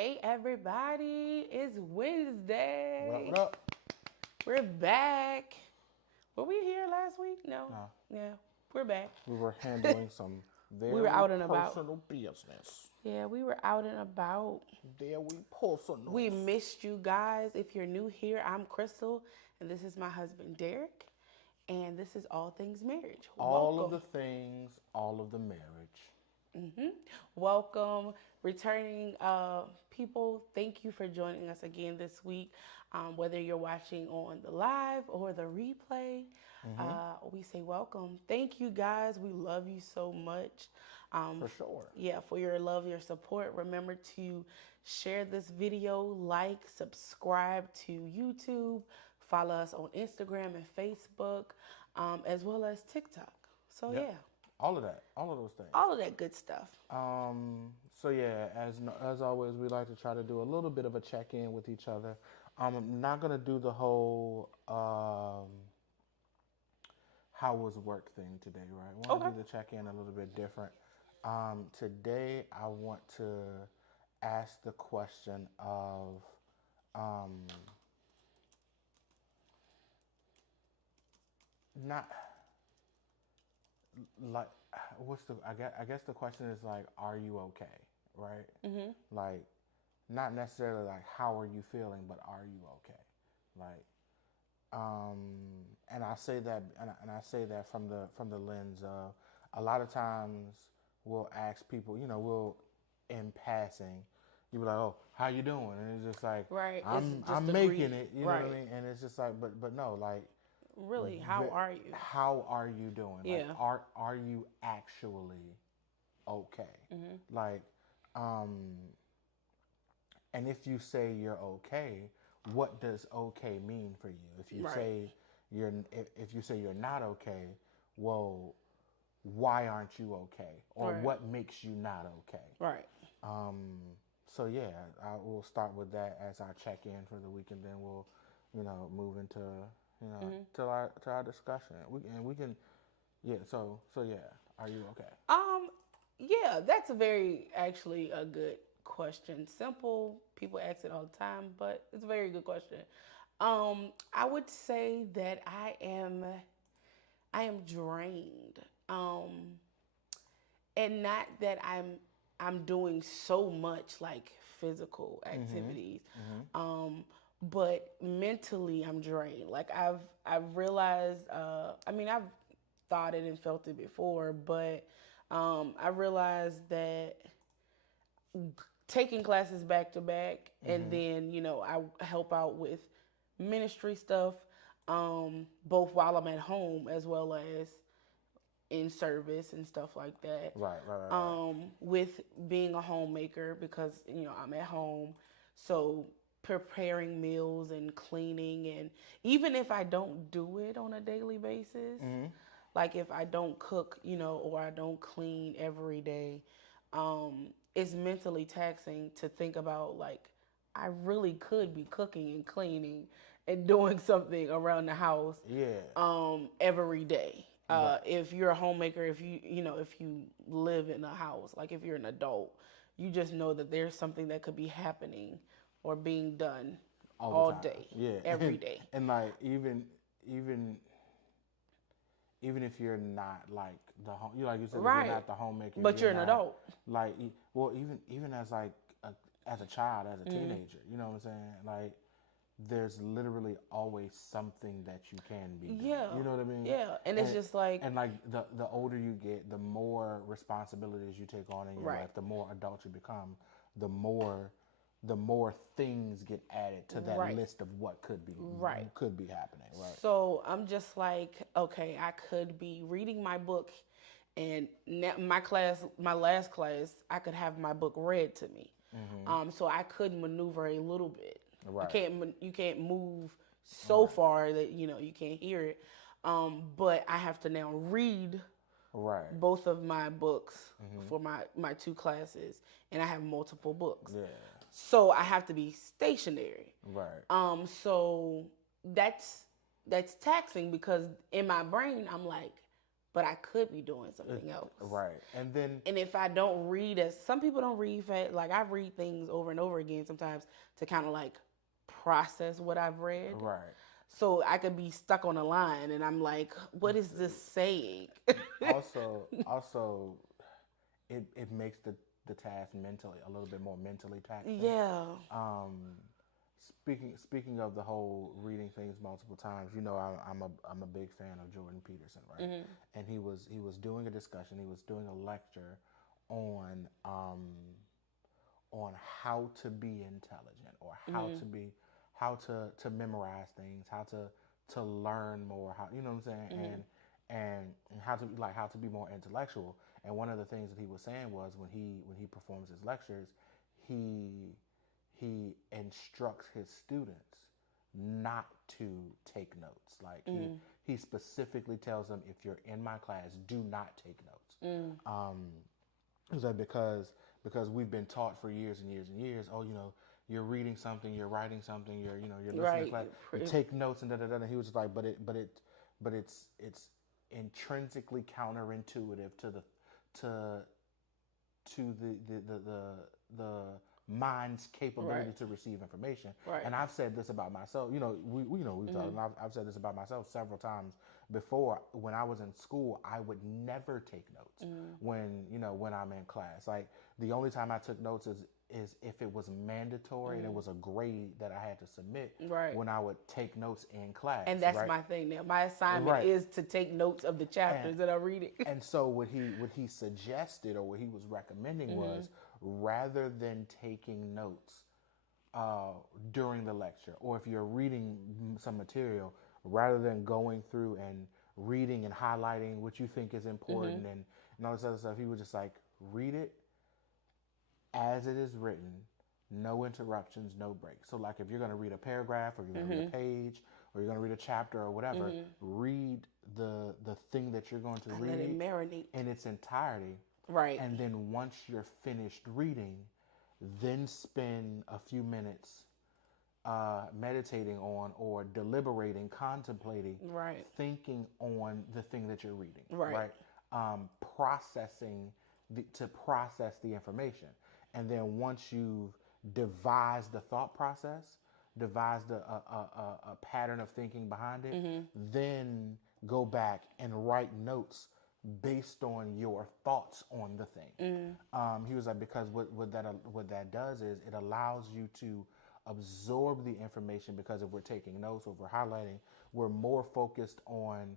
Hey everybody, it's Wednesday. What up? We're back. Were we here last week? No. Yeah, we're back. We were handling some very were out and about. personal business. Yeah, we were out and about. Very personal. We missed you guys. If you're new here, I'm Crystal, and this is my husband Derek, and this is All Things Marriage. All Welcome. of the things, all of the marriage. Welcome, returning people. Thank you for joining us again this week. Whether you're watching on the live or the replay, we say welcome. Thank you guys. We love you so much. For sure. Yeah, for your love, your support. Remember to share this video, like, subscribe to YouTube, follow us on Instagram and Facebook, as well as TikTok. So Yep. yeah. All of that. All of those things. All of that good stuff. So yeah, as always, we like to try to do a little bit of a check-in with each other. I'm not going to do the whole how was work thing today, right? I want to do the check-in a little bit different. Today, I want to ask the question of not like I guess the question is like, are you okay, right? Like, not necessarily like how are you feeling, but are you okay? Like, and I say that and I say that from the lens of a lot of times we'll ask people, we'll in passing, you be like, oh, how you doing? And it's just like, right, I'm making it, you know what I mean? And it's just like, but no, like, really, how are you? How are you doing? Yeah. Like, are you actually okay? Like, and if you say you're okay, what does okay mean for you? If you say if you say you're not okay, well, why aren't you okay? Or what makes you not okay? Right. So yeah, I will start with that as our check in for the week, and then we'll, move into to our discussion. We can, yeah. So yeah, are you okay? Yeah, that's actually a good question. Simple. People ask it all the time, but it's a very good question. I would say that I am drained. And not that I'm doing so much like physical activities. But mentally I'm drained. Like I've realized, I've thought it and felt it before, but I realized that taking classes back to back, and then, I help out with ministry stuff, both while I'm at home as well as in service and stuff like that. Right. With being a homemaker, because, I'm at home. So preparing meals and cleaning, and even if I don't do it on a daily basis, like if I don't cook, or I don't clean every day, it's mentally taxing to think about, like, I really could be cooking and cleaning and doing something around the house every day. If you're a homemaker, if you live in a house, like if you're an adult, you just know that there's something that could be happening or being done all day, every day. And like even if you're not like the home, like you said, if you're not the homemaker, but you're an adult. Like, well, even as like as a child, as a teenager, you know what I'm saying? Like, there's literally always something that you can be doing. Yeah. You know what I mean? Yeah. And it's just like, and like the older you get, the more responsibilities you take on in your life, the more adult you become, the more things get added to that list of what could be happening. Right. So I'm just like, okay, I could be reading my book, and my last class, I could have my book read to me. So I could maneuver a little bit. Right. You can't move so far that you can't hear it. But I have to now read both of my books for my two classes, and I have multiple books. Yeah. So I have to be stationary. Right. So that's taxing, because in my brain I'm like, but I could be doing something else. Right. And if I don't read, as some people don't read fast, like I read things over and over again sometimes to kind of like process what I've read. Right. So I could be stuck on a line and I'm like, what is this saying? also, it makes the task mentally a little bit more mentally taxing. Yeah. Speaking of the whole reading things multiple times, I'm a big fan of Jordan Peterson, right? Mm-hmm. And he was doing a discussion. He was doing a lecture on how to be intelligent, or how mm-hmm. to be to memorize things, how to learn more, how, you know what I'm saying, mm-hmm. and how to be more intellectual. And one of the things that he was saying was when he performs his lectures, he instructs his students not to take notes. Like he specifically tells them, if you're in my class, do not take notes. It's like because we've been taught for years and years and years. Oh, you're reading something, you're writing something, you're listening right. to class, you take notes and da da da. And he was just like, but it's intrinsically counterintuitive to the mind's capability right. to receive information. Right. And I've said this about myself. We've mm-hmm. I've said this about myself several times before. When I was in school, I would never take notes when I'm in class. Like the only time I took notes is if it was mandatory and it was a grade that I had to submit. Right. When I would take notes in class. And that's right? my thing now. My assignment is to take notes of the chapters that I'm reading. And so what he suggested, or what he was recommending, was rather than taking notes during the lecture, or if you're reading some material, rather than going through and reading and highlighting what you think is important and all this other stuff, he was just like, read it as it is written, no interruptions, no breaks. So like if you're going to read a paragraph, or you're going to read a page, or you're going to read a chapter or whatever, read the thing that you're going to read, let it marinate in its entirety. Right. And then once you're finished reading, then spend a few minutes meditating on, or deliberating, contemplating, right. thinking on the thing that you're reading. Right. Processing to process the information. And then once you've devised the thought process, devised a pattern of thinking behind it, then go back and write notes based on your thoughts on the thing. He was like, because what that does is it allows you to absorb the information, because if we're taking notes or if we're highlighting, we're more focused on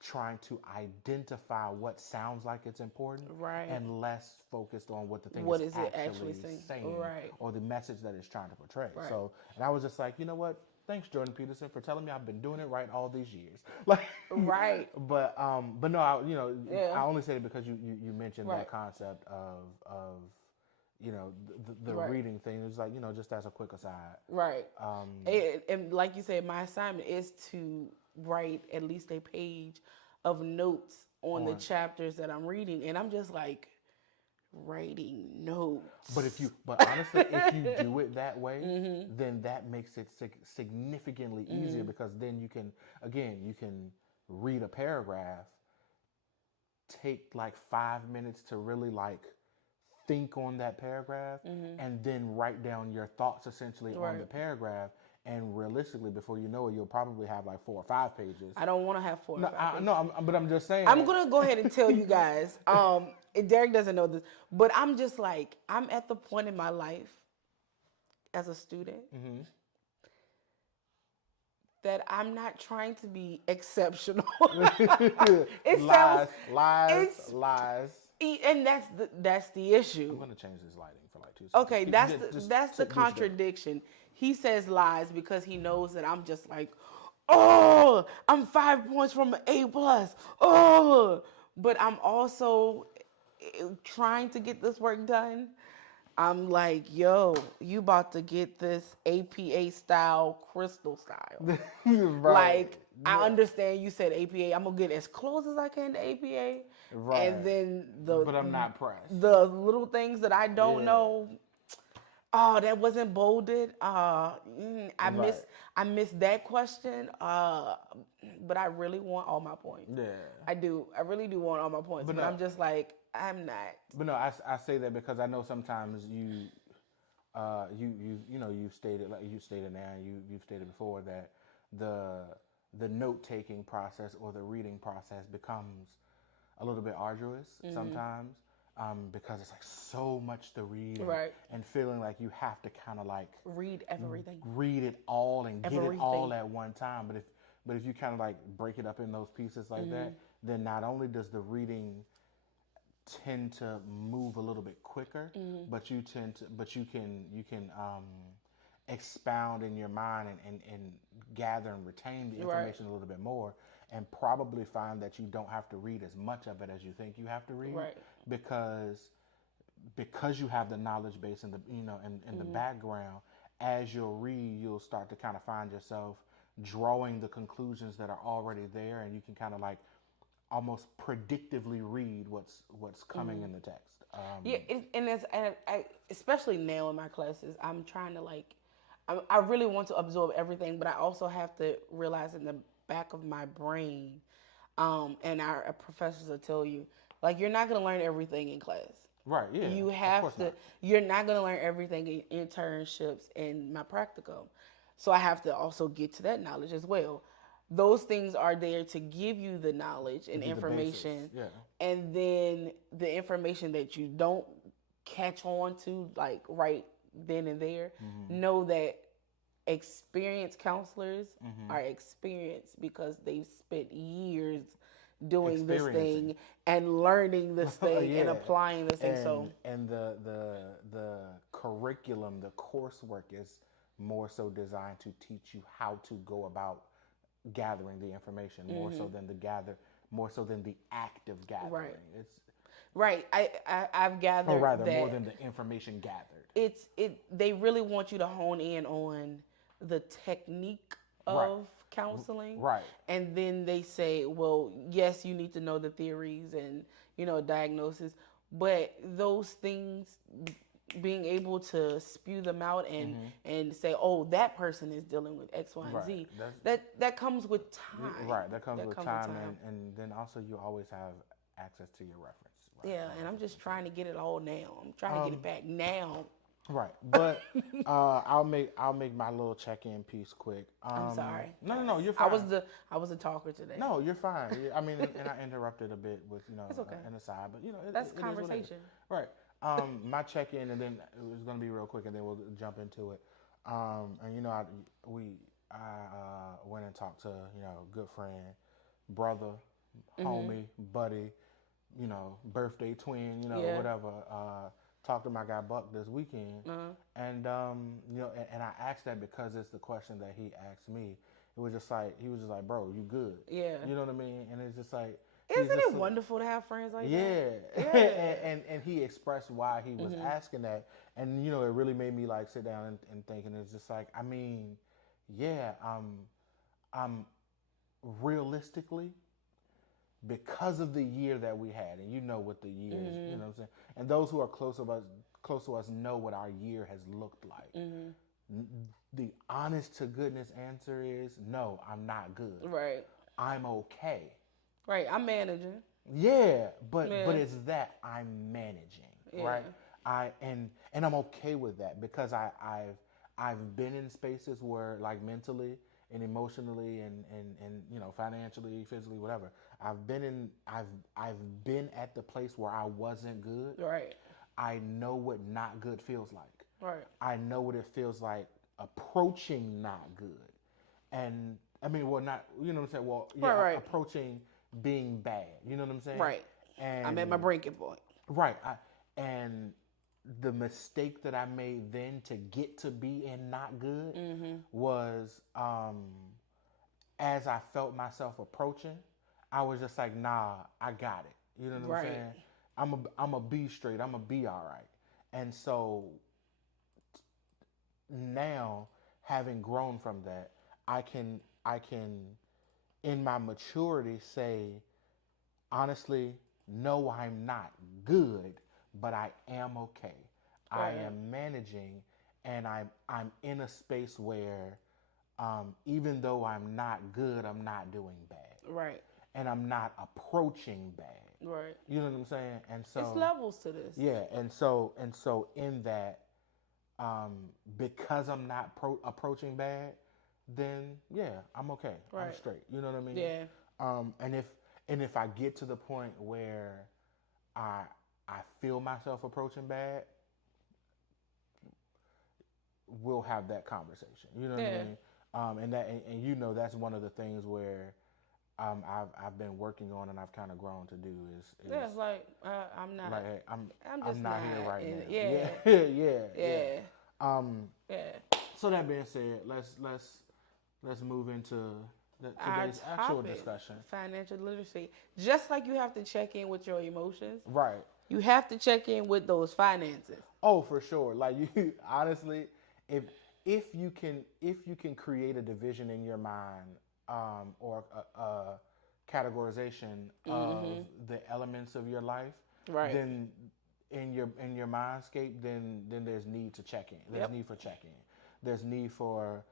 trying to identify what sounds like it's important, right, and less focused on what the thing is actually saying, right, or the message that it's trying to portray. Right. So, and I was just like, you know what? Thanks, Jordan Peterson, for telling me I've been doing it right all these years. Like, right. But no, I only said it because you mentioned right. that concept of the right. reading thing. It's like, just as a quick aside. Right. And like you said, my assignment is to write at least a page of notes on the chapters that I'm reading, and I'm just like, writing notes. But honestly, if you do it that way, then that makes it significantly easier, because then you can read a paragraph, take like 5 minutes to really like think on that paragraph, and then write down your thoughts essentially right. on the paragraph. And realistically, before you know it, you'll probably have like 4 or 5 pages. I don't want to have 4 or 5 pages. But I'm just saying. I'm going to go ahead and tell you guys. Derek doesn't know this, but I'm just like, I'm at the point in my life as a student that I'm not trying to be exceptional. Lies. And that's the issue. I'm going to change this lighting for like 2 seconds. Okay, that's the contradiction. He says lies because he knows that I'm just like, oh, I'm 5 points from an A+. Oh, but I'm also trying to get this work done. I'm like, yo, you about to get this APA style, crystal style. Right. Like, I understand you said APA. I'm going to get as close as I can to APA. Right. And then but I'm not pressed. The little things that I don't know, Oh, that wasn't bolded. Right. I missed that question. But I really want all my points. Yeah. I do. I really do want all my points. But But no, I'm just like, I'm not. but no, I say that because I know sometimes you've stated, like you stated now, you've stated before that the the note taking process or the reading process becomes a little bit arduous sometimes, because it's like so much to read, Right. and feeling like you have to kind of like Read everything. read it all and get it all Everything. at one time. But if you kind of like break it up in those pieces like that, Mm-hmm. then not only does the reading tend to move a little bit quicker, Mm-hmm. but you can expound in your mind and gather and retain the Right. information a little bit more, and probably find that you don't have to read as much of it as you think you have to read, Right. because you have the knowledge base in the in the Mm-hmm. background. As you'll read, you'll start to kind of find yourself drawing the conclusions that are already there, and you can kind of like almost predictively read what's coming in the text. Yeah, and especially now in my classes, I'm trying to like, I really want to absorb everything, but I also have to realize in the back of my brain, and our professors will tell you, like, you're not gonna learn everything in class. Right, yeah, You of have course to. not. You're not gonna learn everything in internships and my practicum. So I have to also get to that knowledge as well. Those things are there to give you the knowledge To and be the basis, information, yeah. and then the information that you don't catch on to like right then and there, know that experienced counselors are experienced because they've spent years doing this Experiencing. thing and learning this thing and Yeah, applying this thing. So and the curriculum, the coursework is more so designed to teach you how to go about gathering the information, more so than the act of gathering. right, It's right. I've or gathered rather more that than the information gathered. they really want you to hone in on the technique Right. of counseling, Right. and then they say, well, yes, you need to know the theories and diagnosis, but those things, being able to spew them out and say, oh, that person is dealing with X, Y, and Right. Z, that comes with time. Right. That comes with time, and then also you always have access to your reference. Yeah, and I'm just trying to get it all now. I'm trying to get it back now. Right, but I'll make my little check-in piece quick. I'm sorry. No, you're fine. I was a talker today. No, you're fine. I mean, and I interrupted a bit with It's okay. an aside, but That's it is conversation. what it is. Right. My check-in, and then it was gonna be real quick, and then we'll jump into it. And I went and talked to good friend, brother, homie, buddy, birthday twin, Yeah. whatever. Talked to my guy Buck this weekend, and and I asked that because it's the question that he asked me. It was just like he was just like, bro, you good? Yeah. You know what I mean? And it's just like, Isn't it wonderful to have friends like that? yeah. and he expressed why he was asking that, and it really made me like sit down and think, and it's just like, I mean, yeah, I'm realistically, because of the year that we had, and what the years, you know what I'm saying, and those who are close to us know what our year has looked like. The honest to goodness answer is no, I'm not good. Right. I'm okay. Right. I'm managing. Yeah, but it's that I'm managing, right? And I'm okay with that because I've been in spaces where, like, mentally and emotionally and financially, physically, whatever. I've been at the place where I wasn't good. Right. I know what not good feels like. Right. I know what it feels like approaching not good. And I mean, well, not, you know what I'm saying? Well, yeah, right. Approaching being bad. You know what I'm saying? Right. And I'm at my breaking point. Right. And the mistake that I made then to get to being not good was, as I felt myself approaching, I was just like, nah, I got it. You know what I'm saying? I'm a be straight. I'm a be all right. And so now, having grown from that, I can in my maturity say, honestly, no, I'm not good, but I am okay. I am managing, and I'm in a space where even though I'm not good, I'm not doing bad. Right. And I'm not approaching bad. Right. You know what I'm saying? And so it's levels to this. Yeah, and so in that, because I'm not approaching bad, then yeah, I'm okay. Right. I'm straight. You know what I mean? Yeah. And if I get to the point where I feel myself approaching bad, we'll have that conversation. You know what I mean? And you know that's one of the things where I've been working on and I've kind of grown to do is it's like I'm not like hey, I'm just not here right now. Yeah. Yeah. Yeah. So that being said, let's move into today's actual discussion. Financial literacy. Just like you have to check in with your emotions, right? You have to check in with those finances. Oh, for sure. Like you, honestly, if you can create a division in your mind, or a categorization of the elements of your life, right? Then in your mindscape, then there's need to check in. There's need for check in. There's need for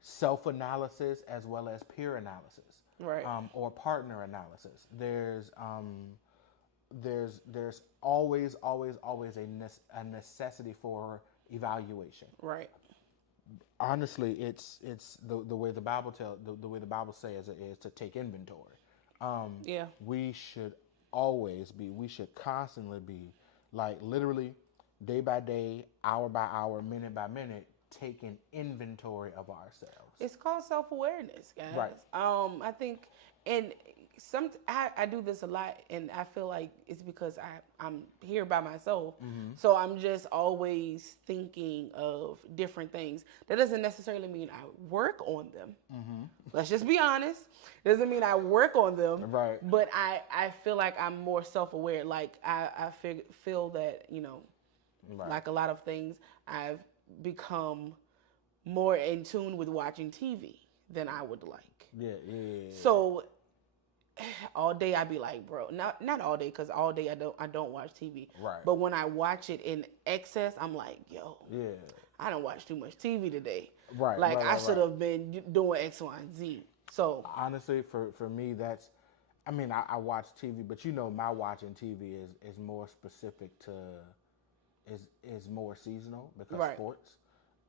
self-analysis as well as peer analysis, right? Or partner analysis. There's always a necessity for evaluation, right? Honestly, it's the way the Bible the way the Bible says it is to take inventory. We should constantly be, like, literally day by day, hour by hour, minute by minute, taking inventory of ourselves. It's called self-awareness, guys. Right. I think, and I do this a lot, and I feel like it's because I'm here by myself. So I'm just always thinking of different things. That doesn't necessarily mean I work on them. Let's just be honest. It doesn't mean I work on them. Right. But I feel like I'm more self-aware. Like I feel that, right. like a lot of things, I've become more in tune with watching TV than I would like. Yeah. So all day I'd be like, bro, not all day, because all day I don't watch TV. Right. But when I watch it in excess, I'm like, yo, I don't watch too much TV today. Right. Like I should have been doing X, Y, and Z. So honestly, for me, that's, I mean, I watch TV, but my watching TV is more specific to, is more seasonal because sports.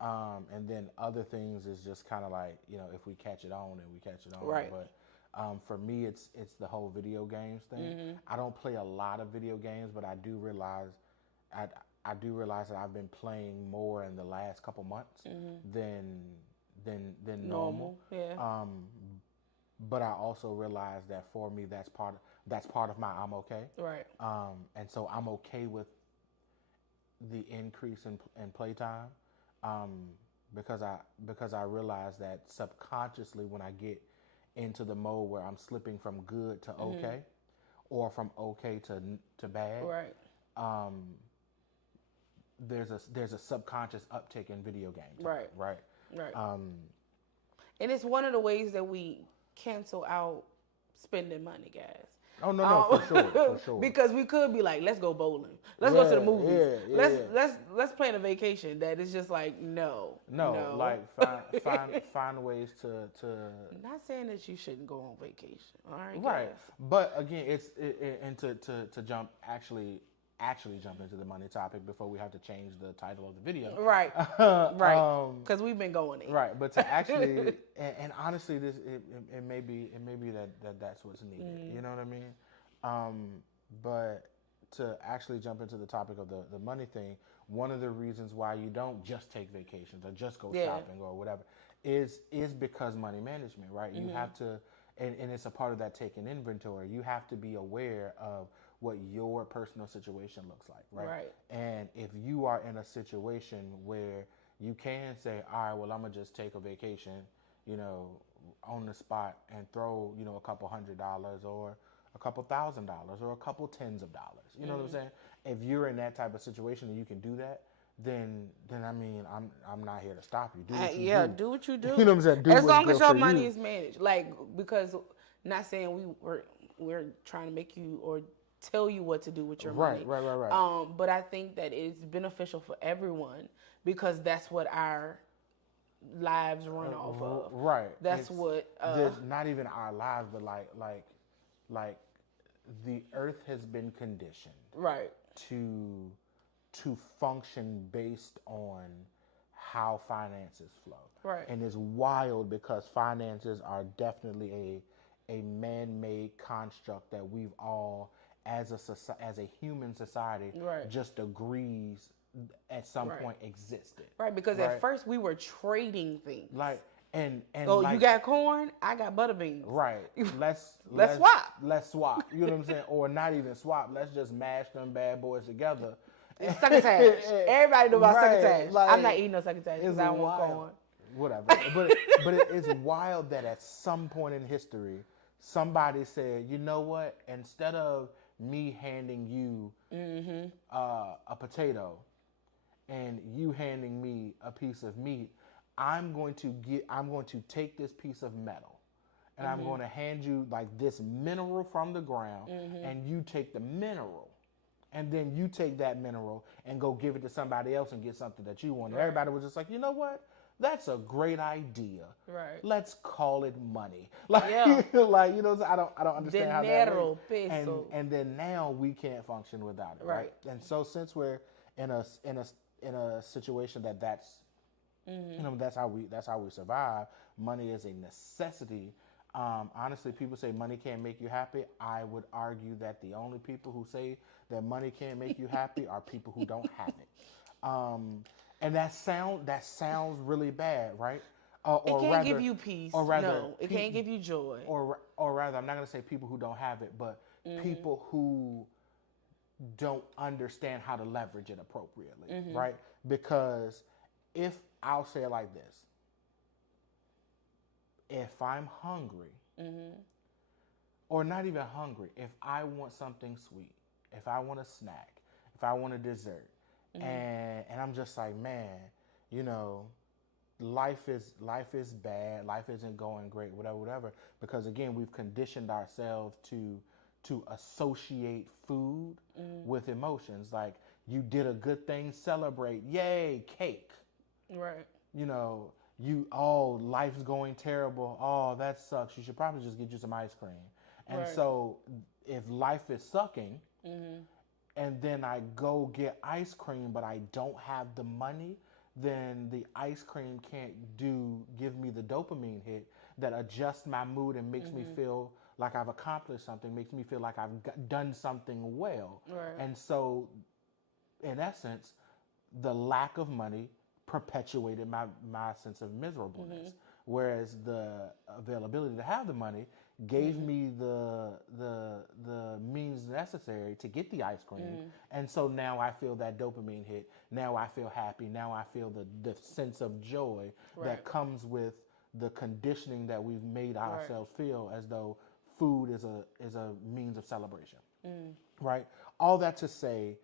And then other things is just kind of like, if we catch it on, then we catch it on. Right. But for me, it's the whole video games thing. I don't play a lot of video games, but I do realize that I've been playing more in the last couple months than normal. Yeah. But I also realize that for me, that's part of my I'm okay. Right. And so I'm okay with the increase in playtime, because I realize that subconsciously when I get into the mode where I'm slipping from good to okay, or from okay to bad, right? There's a subconscious uptick in video games. Right. And it's one of the ways that we cancel out spending money, guys. Oh no, for sure. Because we could be like, let's go bowling, let's go to the movies, let's plan a vacation. That is just like no. Like find ways to. I'm not saying that you shouldn't go on vacation, all right? Right, guys. but again, and to actually jump into the money topic before we have to change the title of the video. Right. Right. Because we've been going in. Right, but to actually, and honestly, this it may be that's what's needed. You know what I mean? But to actually jump into the topic of the money thing, one of the reasons why you don't just take vacations or just go shopping or whatever is because money management, right? You have to, and it's a part of that taking inventory. You have to be aware of what your personal situation looks like, right? And if you are in a situation where you can say, all right, well, I'm gonna just take a vacation, on the spot and throw, a couple $100 or a couple $1,000 or a couple tens of dollars. You know what I'm saying? If you're in that type of situation and you can do that, then I mean, I'm not here to stop you. Do what you do. Do what you do. You know what I'm saying? As long as your money is managed, like, because not saying we're trying to make you or tell you what to do with your Right, money. right. But I think that it's beneficial for everyone because that's what our lives run off of. Right. That's what. Not even our lives, but like the earth has been conditioned Right. to function based on how finances flow. Right. And it's wild because finances are definitely a man-made construct that we've all as a human society Right. just agrees at some point existed. Right, because at first we were trading things. Like and oh, like, you got corn, I got butterbeans. Right. Let's swap. Let's swap. You know what I'm saying? Or not even swap. Let's just mash them bad boys together. Succotash. Everybody know about succotash. Like, I'm not eating no succotash because I don't want corn. Whatever. but it's wild that at some point in history, somebody said, you know what? Instead of me handing you a potato and you handing me a piece of meat, I'm going to take this piece of metal and I'm going to hand you like this mineral from the ground and you take the mineral and then you take that mineral and go give it to somebody else and get something that you want. Right. Everybody was just like, you know what? That's a great idea. Right. Let's call it money. Like, yeah. Like, you know, I don't understand how that works. Peso. And then now we can't function without it. Right. And so since we're in a situation that's you know, that's how we survive. Money is a necessity. Honestly, people say money can't make you happy. I would argue that the only people who say that money can't make you happy are people who don't have it. And that sounds really bad, right? It can't give you peace. Or rather, no, it can't give you joy. Or rather, I'm not going to say people who don't have it, but people who don't understand how to leverage it appropriately, right? Because if I'll say it like this. If I'm hungry, or not even hungry, if I want something sweet, if I want a snack, if I want a dessert, and I'm just like, man, you know, life is bad, life isn't going great, whatever, because again, we've conditioned ourselves to associate food with emotions. Like, you did a good thing, celebrate, yay, cake. Right. You know, life's going terrible. Oh, that sucks. You should probably just get you some ice cream. And so if life is sucking and then I go get ice cream, but I don't have the money, then the ice cream can't give me the dopamine hit that adjusts my mood and makes me feel like I've accomplished something, makes me feel like I've done something well. Right. And so, in essence, the lack of money perpetuated my sense of miserableness, whereas the availability to have the money gave me the means necessary to get the ice cream, and so now I feel that dopamine hit. Now I feel happy. Now I feel the sense of joy that comes with the conditioning that we've made ourselves feel as though food is a means of celebration, right? All that to say,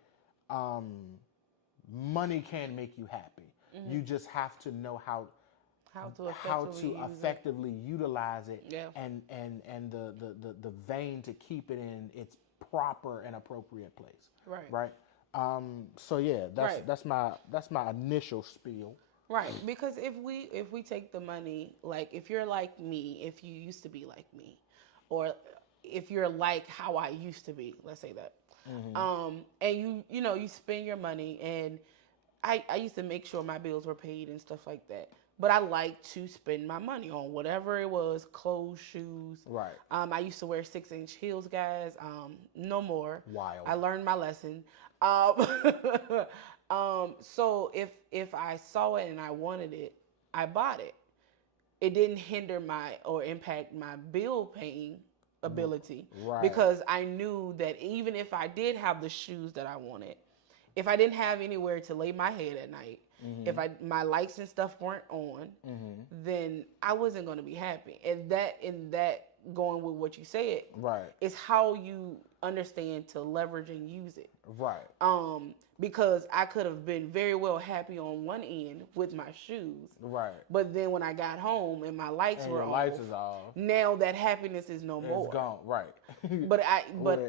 money can make you happy. You just have to know how to effectively utilize it, and the vein to keep it in its proper and appropriate place. Right. So yeah, that's my initial spiel. Right, because if we take the money, like if you're like me, if you used to be like me, or if you're like how I used to be, let's say that, and you know you spend your money, and I used to make sure my bills were paid and stuff like that. But I like to spend my money on whatever it was, clothes, shoes. Right. I used to wear 6-inch heels, guys. No more. Wild. I learned my lesson. So if I saw it and I wanted it, I bought it. It didn't hinder or impact my bill paying ability. Right. Because I knew that even if I did have the shoes that I wanted, if I didn't have anywhere to lay my head at night, if my lights and stuff weren't on, then I wasn't going to be happy. And that going with what you said, right, is how you understand to leverage and use it. Right. because I could have been very well happy on one end with my shoes. Right. But then when I got home and my lights And were your off, lights is off. now that happiness is no more. It's gone. Right. But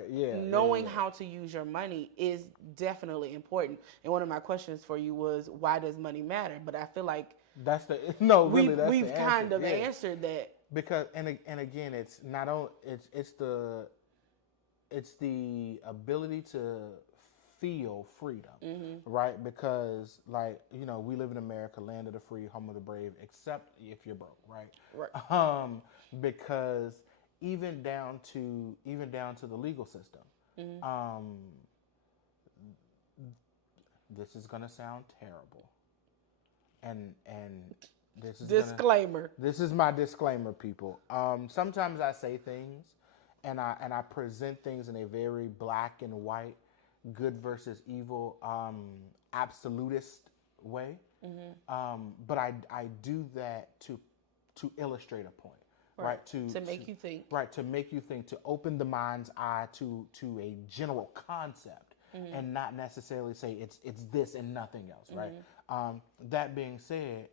Yeah, knowing how to use your money is definitely important. And one of my questions for you was, why does money matter? But I feel like that's the no, really, that's we've the kind answer. of answered that. Because and again, it's not only it's the ability to feel freedom, right? Because like we live in America, land of the free, home of the brave, except if you're broke, right? Right. Because even down to the legal system, this is gonna sound terrible, and this is disclaimer. This is my disclaimer, people. Sometimes I say things, and I present things in a very black and white, good versus evil, absolutist way. But I do that to illustrate a point, right? To make you think. Right, to make you think, to open the mind's eye to a general concept, and not necessarily say it's this and nothing else, right? That being said,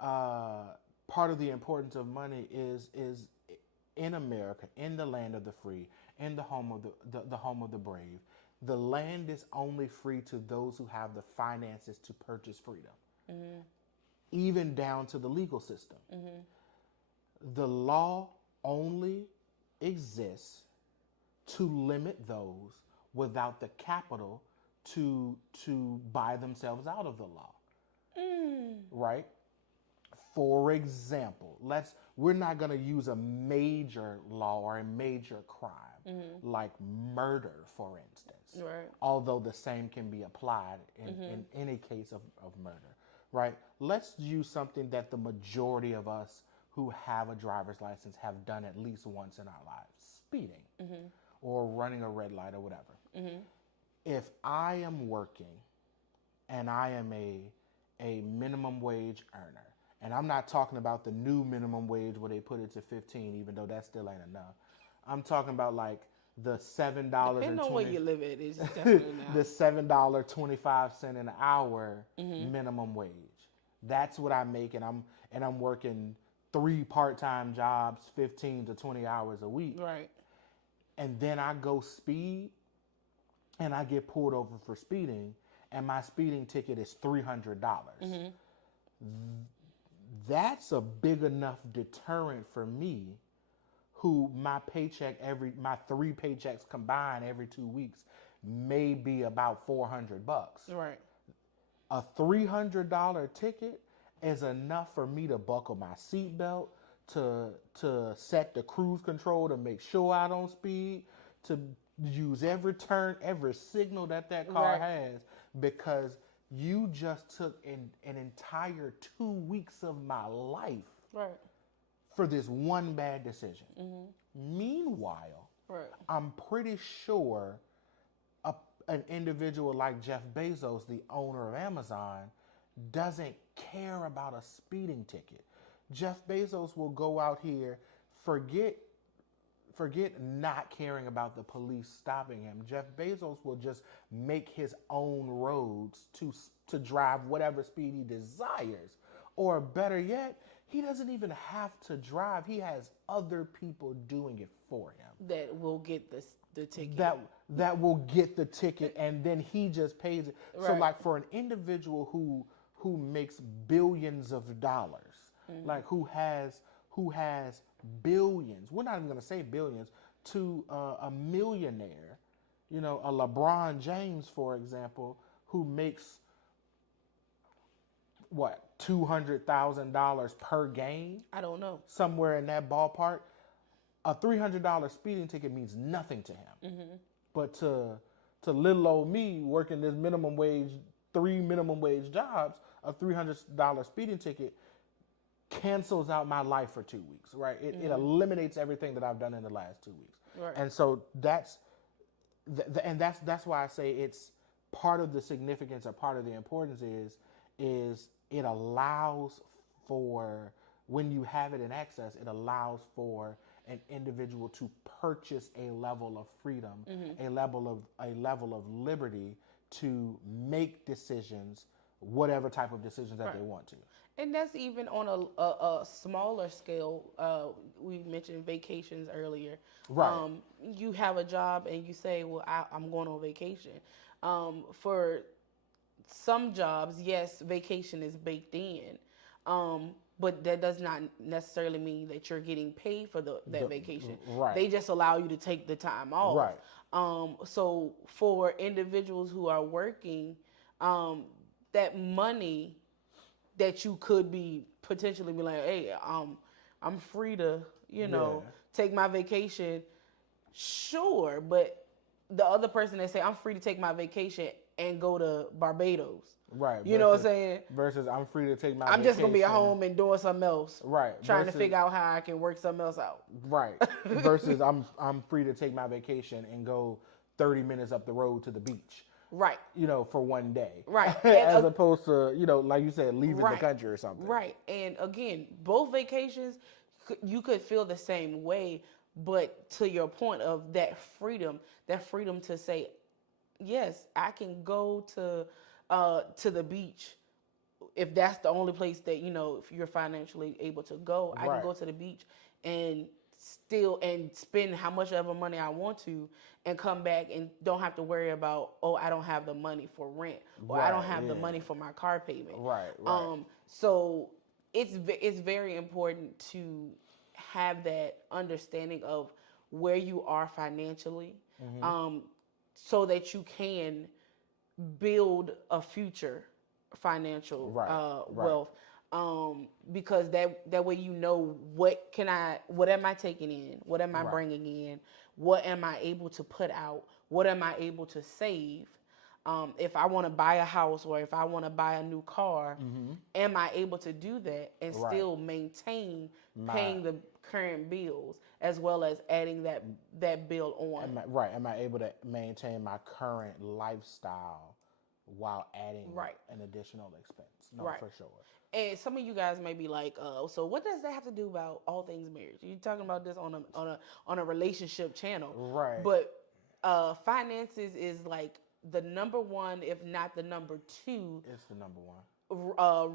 part of the importance of money is in America, in the land of the free, in the home of the home of the brave. The land is only free to those who have the finances to purchase freedom, even down to the legal system. The law only exists to limit those without the capital to buy themselves out of the law, right? For example, we're not going to use a major law or a major crime like murder, for instance. Right. Although the same can be applied in any case of murder, right? Let's use something that the majority of us who have a driver's license have done at least once in our lives: speeding or running a red light or whatever. If I am working and I am a minimum wage earner, and I'm not talking about the new minimum wage where they put it to 15, even though that still ain't enough. I'm talking about like the $7 Depending on where you live at, it's definitely not. the $7.25 an hour minimum wage. That's what I make, and I'm working 3 part-time jobs, 15 to 20 hours a week. Right. And then I go speed, and I get pulled over for speeding, and my speeding ticket is $300. That's a big enough deterrent for me, who my 3 paychecks combined every 2 weeks may be about $400. Right. A $300 ticket is enough for me to buckle my seatbelt, to set the cruise control to make sure I don't speed, to use every turn, every signal that car has, because you just took an entire 2 weeks of my life for this one bad decision. Meanwhile, I'm pretty sure an individual like Jeff Bezos, the owner of Amazon, doesn't care about a speeding ticket. Jeff Bezos will go out here, forget not caring about the police stopping him. Jeff Bezos will just make his own roads to drive whatever speed he desires. Or better yet, he doesn't even have to drive. He has other people doing it for him. That will get the ticket. That will get the ticket, and then he just pays it. Right. So like for an individual who makes billions of dollars, like who has billions, we're not even going to say billions, to a millionaire, a LeBron James, for example, who makes what, $200,000 per game? I don't know. Somewhere in that ballpark. A $300 speeding ticket means nothing to him. But to little old me working this minimum wage, 3 minimum wage jobs, a $300 speeding ticket cancels out my life for 2 weeks, right? It eliminates everything that I've done in the last 2 weeks. Right. And so that's why I say it's part of the significance, or part of the importance is it allows for, when you have it in excess, it allows for an individual to purchase a level of freedom, a level of liberty, to make decisions, whatever type of decisions that they want to. And that's even on a smaller scale. We mentioned vacations earlier. Right. You have a job and you say, well, I'm going on vacation. For some jobs, yes, vacation is baked in. But that does not necessarily mean that you're getting paid for that vacation. Right. They just allow you to take the time off. Right. So for individuals who are working, that money that you could be potentially be like, hey, I'm free to, take my vacation. Sure, but the other person that say I'm free to take my vacation and go to Barbados. Right. You know what I'm saying? Versus I'm free to take my I'm vacation. just going to be at home and doing something else. Right. Trying to figure out how I can work something else out. Right. Versus I'm free to take my vacation and go 30 minutes up the road to the beach. Right. For one day. Right. As opposed to, like you said, leaving the country or something. Right. And again, both vacations, you could feel the same way, but to your point of that freedom to say, yes, I can go to the beach if that's the only place that, if you're financially able to go. I can go to the beach and spend how much ever money I want to and come back and don't have to worry about, I don't have the money for rent or I don't have the money for my car payment. Right. So it's very important to have that understanding of where you are financially, so that you can build a future financial wealth. Because that way what am I taking in, what am I bringing in, what am I able to put out, what am I able to save. If I want to buy a house or if I want to buy a new car, am I able to do that and still maintain paying the current bills as well as adding that bill on? Am I able to maintain my current lifestyle while adding an additional expense? No, for sure. And some of you guys may be like, so what does that have to do about all things marriage? You're talking about this on a relationship channel, right? But finances is like the number one, if not the number two. It's the number one.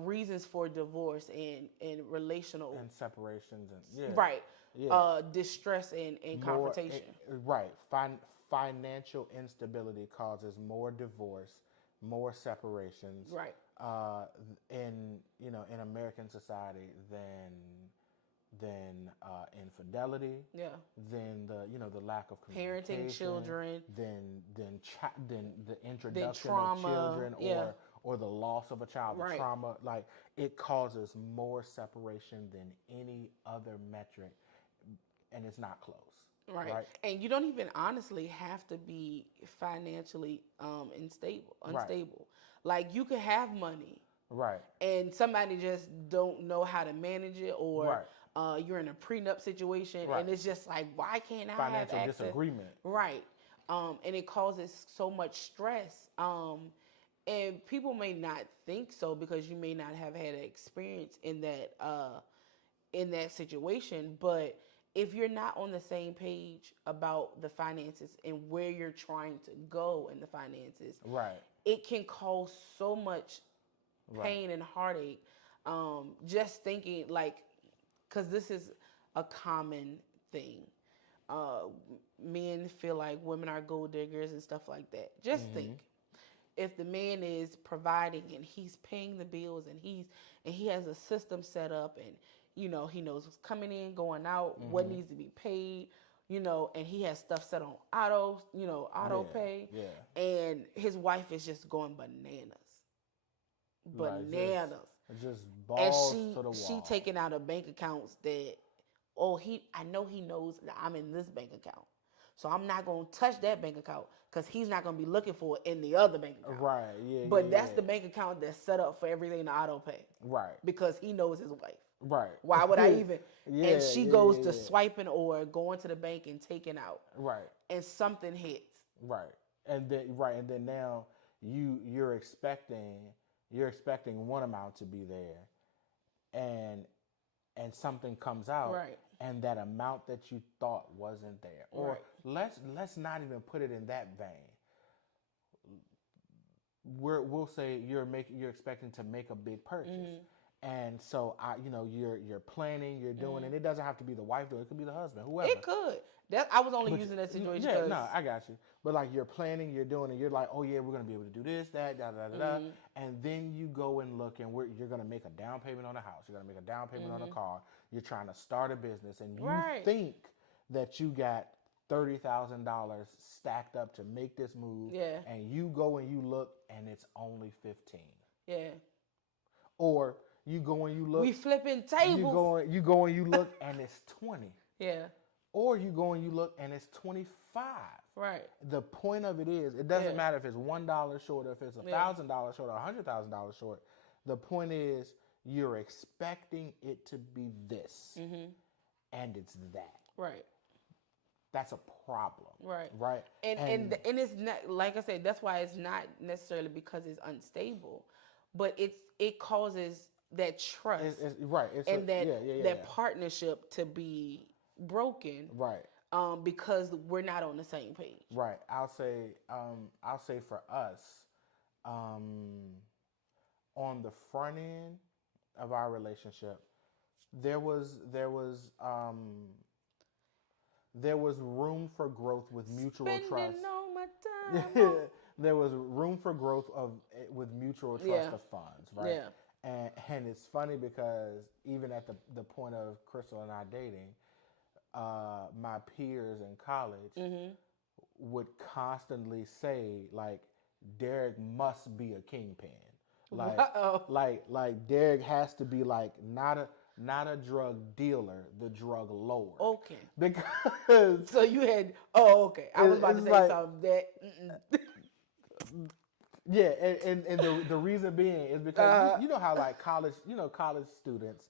Reasons for divorce and relational and separations and distress and confrontation. Financial instability causes more divorce, more separations. Right. In American society than infidelity. Yeah. Than the lack of communication. Parenting children. Than the introduction of children or the loss of a child, the trauma. Like, it causes more separation than any other metric, and it's not close. Right. And you don't even honestly have to be financially unstable. Right. Like, you could have money. Right. And somebody just don't know how to manage it, or you're in a prenup situation, and it's just like, why can't I have access? Financial disagreement. Right. And it causes so much stress. And people may not think so because you may not have had an experience in that situation, but if you're not on the same page about the finances and where you're trying to go in the finances, it can cause so much pain and heartache. Just thinking, like, because this is a common thing. Men feel like women are gold diggers and stuff like that. Just think, if the man is providing and he's paying the bills and he has a system set up and he knows what's coming in, going out, what needs to be paid, and he has stuff set on auto pay, and his wife is just going bananas. Just balls to the wall. She taking out of bank accounts that, I know he knows that I'm in this bank account, so I'm not gonna touch that bank account because he's not gonna be looking for it in the other bank account. Right. Yeah. But that's the bank account that's set up for everything to auto pay. Right. Because he knows his wife. Right. Why would I even? And she goes to swiping or going to the bank and taking out. Right. And something hits. Right. And then now you're expecting one amount to be there, and something comes out, and that amount that you thought wasn't there. Or let's not even put it in that vein. we'll say you're expecting to make a big purchase. And so you're planning, you're doing, and it doesn't have to be the wife doing it. It could be the husband, whoever. It could. I was only using that situation. Yeah, no, I got you. But like you're planning, you're doing it. You're like, oh yeah, we're gonna be able to do this, that, da da da da. And then you go and look, and you're gonna make a down payment on a house. You're gonna make a down payment on a car. You're trying to start a business, and you think that you got $30,000 stacked up to make this move. Yeah. And you go and you look, and it's only 15. Yeah. Or you go and you look. We flipping tables. You go and you look, and it's 20. Yeah. Or you go and you look, and it's 25. Right. The point of it is, it doesn't matter if it's $1 short, or if it's $1,000 short, or $100,000 short. The point is, you're expecting it to be this, and it's that. Right. That's a problem. Right. Right. And it's not, like I said, that's why it's not necessarily because it's unstable, but it causes that trust, that partnership to be broken. Right. Because we're not on the same page. Right. I'll say for us, on the front end of our relationship, there was room for growth with mutual trust. All my time. There was room for growth with mutual trust of funds, right? Yeah. And it's funny because even at the point of Crystal and I dating, my peers in college would constantly say, like, Derek must be a kingpin. Like Derek has to be like not a drug dealer, the drug lord. Okay. Because so you had okay. I was about to say something that. Yeah, and the reason being is because you know how like college students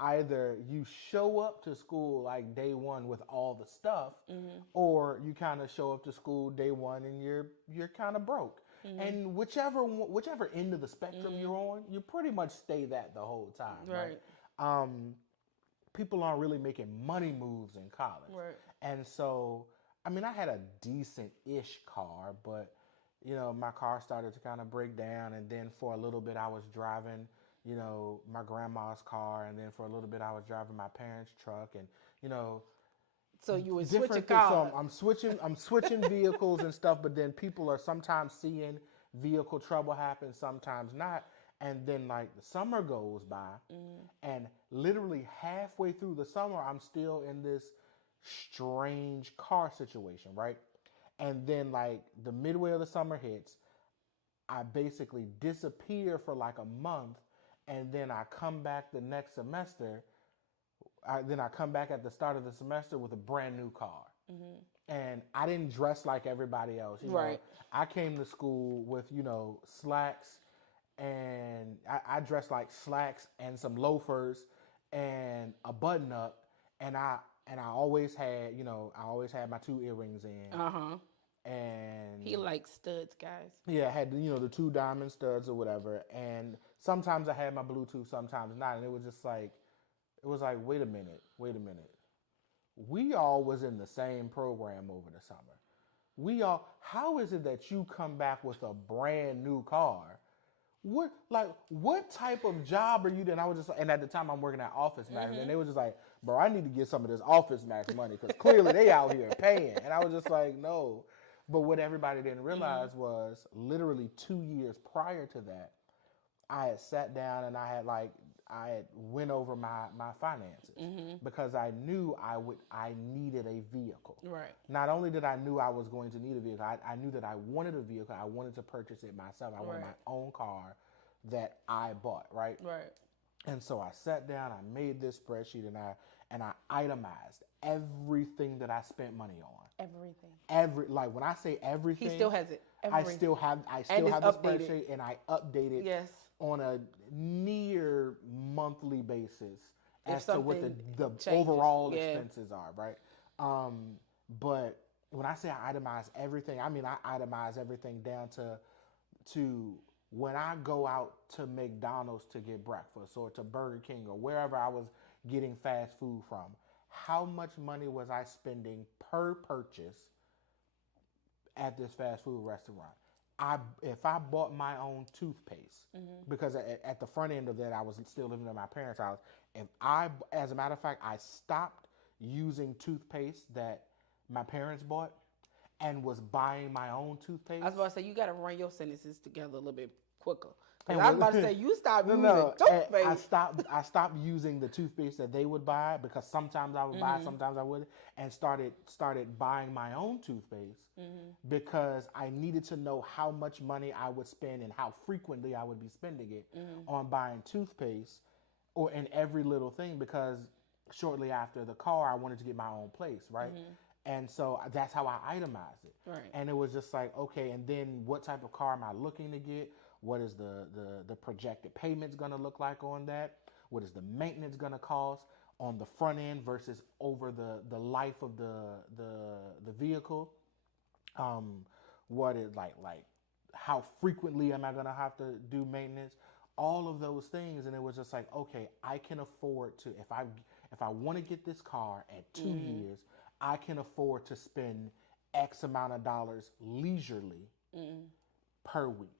either you show up to school like day one with all the stuff, or you kind of show up to school day one and you're kind of broke. And whichever end of the spectrum you're on, you pretty much stay that the whole time, right? People aren't really making money moves in college, right? And so, I mean, I had a decent-ish car, but you know, my car started to kind of break down, and then for a little bit I was driving, you know, my grandma's car, and then for a little bit I was driving my parents' truck, and you know. So you were switching cars. So I'm switching vehicles and stuff, but then people are sometimes seeing vehicle trouble happen, sometimes not. And then like the summer goes by, and literally halfway through the summer, I'm still in this strange car situation, right? And then like the midway of the summer hits, I basically disappear for like a month, and then I come back the next semester. Then I come back at the start of the semester with a brand new car. And I didn't dress like everybody else. You know? I came to school with, you know, slacks, and I dressed like slacks and some loafers and a button up, and I always had, you know, my 2 earrings in. And he likes studs, guys. Yeah, I had, you know, the 2 diamond studs or whatever, and sometimes I had my Bluetooth, sometimes not, and it was just like, wait a minute. We all was in the same program over the summer. How is it that you come back with a brand new car? What type of job are you doing? I was just, and at the time I'm working at Office Max, and they were just like, bro, I need to get some of this Office Max money, because clearly they out here paying. And I was just like, no. But what everybody didn't realize was literally 2 years prior to that, I had sat down and I had went over my finances, because I knew I needed a vehicle. Right. Not only did I knew I was going to need a vehicle, I knew that I wanted a vehicle. I wanted to purchase it myself. I wanted my own car that I bought. Right. Right. And so I sat down, I made this spreadsheet, and I itemized everything that I spent money on. Everything. Like when I say everything, he still has it. I still have the spreadsheet, and I update it on a near monthly basis as to what the overall expenses are, right? But when I say I itemize everything, I mean I itemize everything down to when I go out to McDonald's to get breakfast, or to Burger King, or wherever I was getting fast food from. How much money was I spending per purchase at this fast food restaurant? if I bought my own toothpaste, because at the front end of that I was still living in my parents' house. As a matter of fact, I stopped using toothpaste that my parents bought and was buying my own toothpaste. I was about to say, you got to run your sentences together a little bit quicker. Because I was about to say, you stopped using toothpaste. I stopped using the toothpaste that they would buy, because sometimes I would buy, sometimes I wouldn't, and started buying my own toothpaste because I needed to know how much money I would spend and how frequently I would be spending it on buying toothpaste or in every little thing, because shortly after the car, I wanted to get my own place, right? And so that's how I itemized it. Right. And it was just like, okay, and then what type of car am I looking to get? What is the projected payments going to look like on that? What is the maintenance going to cost on the front end versus over the life of the vehicle? What is like how frequently am I going to have to do maintenance? All of those things. And it was just like, okay, I can afford to, if I want to get this car at 2 years, I can afford to spend X amount of dollars leisurely per week.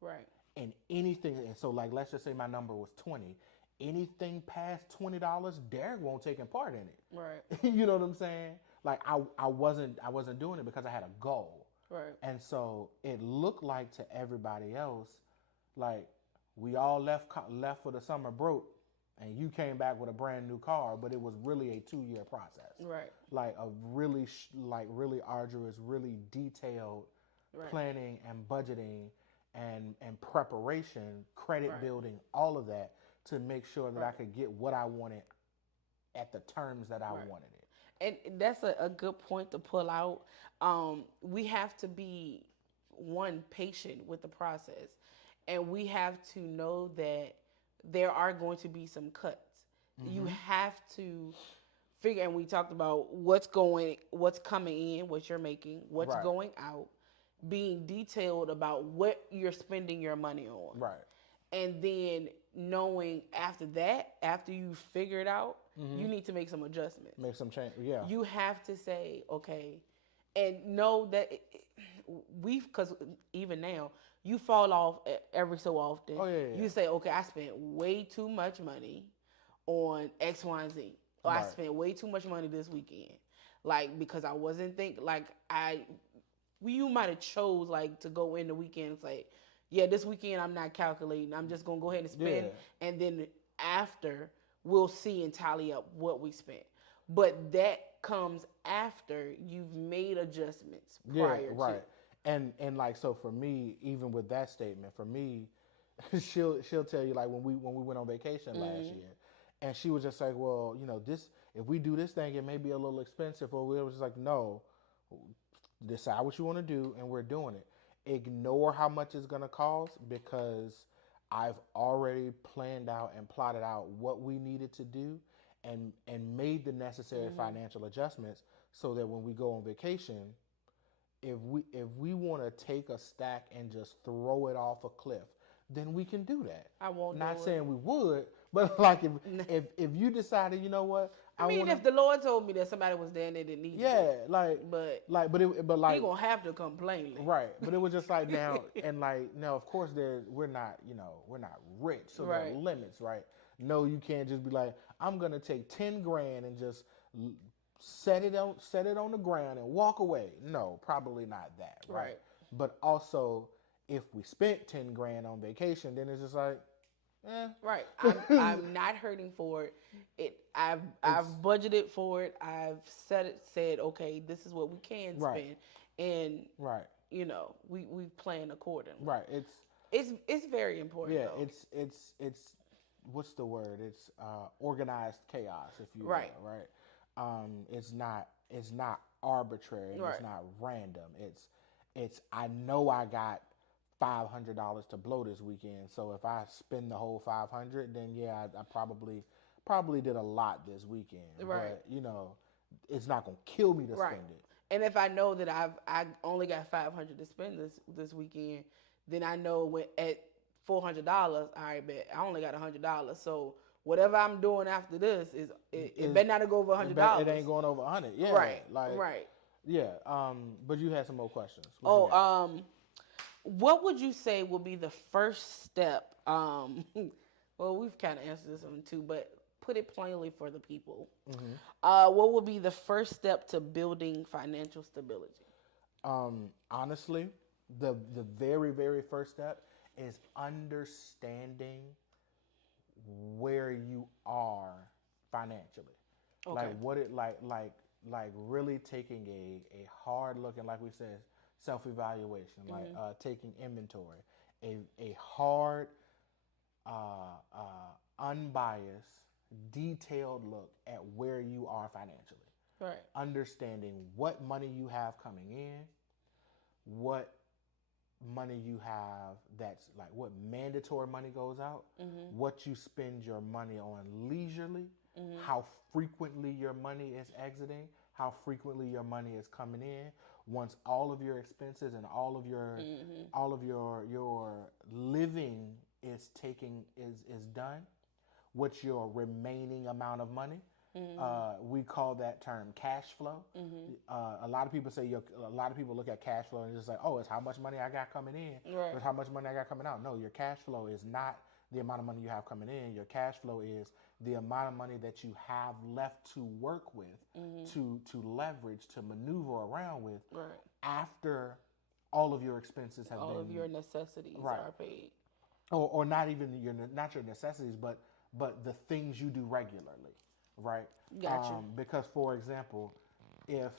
Right. And anything, and so like, let's just say my number was 20. Anything past $20, Derek won't take part in it. Right. You know what I'm saying? Like I wasn't doing it because I had a goal. Right. And so it looked like to everybody else, like we all left for the summer broke, and you came back with a brand new car, but it was really a 2-year process. Right. Like a really really arduous, really detailed planning and budgeting and preparation, credit building, all of that to make sure that I could get what I wanted at the terms that I wanted it. And that's a good point to pull out. We have to be, patient with the process. And we have to know that there are going to be some cuts. You have to figure, and we talked about what's coming in, what you're making, what's going out, being detailed about what you're spending your money on. Right. And then knowing after that, after you figure it out, you need to make some adjustments. Make some change. Yeah. You have to say, okay, and know that because even now, you fall off every so often. Oh, yeah. You say, okay, I spent way too much money on X, Y, and Z. Or I spent way too much money this weekend. Like, because I wasn't thinking, like, you might have chose, like, to go in the weekend and say, yeah, this weekend I'm not calculating. I'm just going to go ahead and spend. Yeah. And then after, we'll see and tally up what we spent. But that comes after you've made adjustments prior to. And like, so for me, even with that statement, for me, she'll tell you, like, when we went on vacation last year, and she was just like, well, you know, if we do this thing, it may be a little expensive. Or we was just like, no, decide what you want to do, and we're doing it. Ignore how much it's going to cost, because I've already planned out and plotted out what we needed to do and made the necessary financial adjustments so that when we go on vacation, if we want to take a stack and just throw it off a cliff, then we can do that. I won't. Not saying we would, but like if you decided, you know what? I mean, if the Lord told me that somebody was there and they didn't need it. But he gonna have to come plainly. Right. But it was just like now, and like now, of course, we're not rich, so there are limits, right? No, you can't just be like, I'm gonna take $10,000 and just set it on the ground and walk away. No, probably not that, right? But also, if we spent $10,000 on vacation, then it's just like, right. I'm not hurting for it. I've budgeted for it. I've said okay, this is what we can spend, and you know, we plan accordingly. Right. It's very important. Yeah. Though. It's what's the word? It's organized chaos, if you will, right? It's not arbitrary. It's not random. It's I know I got $500 to blow this weekend, so if I spend the whole $500, then yeah, I probably did a lot this weekend. Right. But you know, it's not gonna kill me to spend it. And if I know that I only got $500 to spend this weekend, then I know when at $400, all right, bet I only got $100. So whatever I'm doing after this it better not go over $100. It ain't going over 100. Yeah. Right. Yeah. But you had some more questions. what would you say will be the first step? Well, we've kind of answered this one too, but put it plainly for the people. What would be the first step to building financial stability? Honestly, the very very first step is understanding where you are financially. Okay. Like what it like really taking a hard look, and like we said, self evaluation, like taking inventory, a hard, unbiased, detailed look at where you are financially. Right. Understanding what money you have coming in, what money you have that's like what mandatory money goes out, what you spend your money on leisurely, how frequently your money is exiting, how frequently your money is coming in. Once all of your expenses and all of your living is done, what's your remaining amount of money? We call that term cash flow. A lot of people say a lot of people look at cash flow and just like, oh, it's how much money I got coming in, Right. or it's how much money I got coming out. No, your cash flow is not the amount of money you have coming in. Your cash flow is the amount of money that you have left to work with, to leverage, to maneuver around with, Right. after all of your expenses have all been of your necessities right. are paid. Or not even your necessities, but the things you do regularly, right? Gotcha. Because for example, if